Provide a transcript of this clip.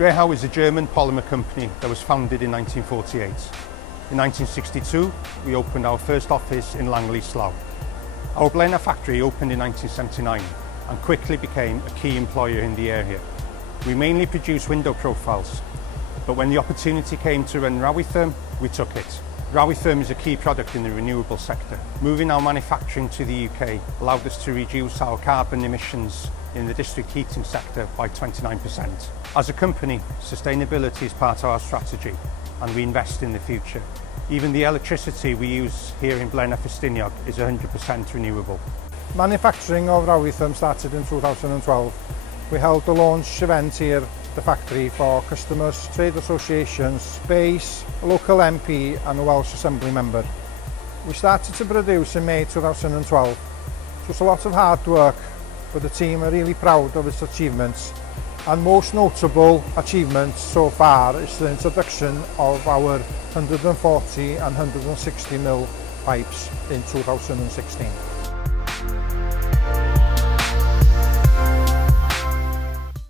REHAU is a German polymer company that was founded in 1948. In 1962, we opened our first office in Langley, Slough. Our Blaenau factory opened in 1979 and quickly became a key employer in the area. We mainly produce window profiles, but when the opportunity came to run REHAU, we took it. REHAU is a key product in the renewable sector. Moving our manufacturing to the UK allowed us to reduce our carbon emissions in the district heating sector by 29%. As a company, sustainability is part of our strategy and we invest in the future. Even the electricity we use here in Blaenau Ffestiniog is 100% renewable. Manufacturing of REHAU started in 2012. We held the launch event here at the factory for customers, trade associations, base, a local MP and a Welsh Assembly member. We started to produce in May 2012. It was a lot of hard work, but the team are really proud of its achievements. And most notable achievement so far is the introduction of our 140 and 160mm pipes in 2016.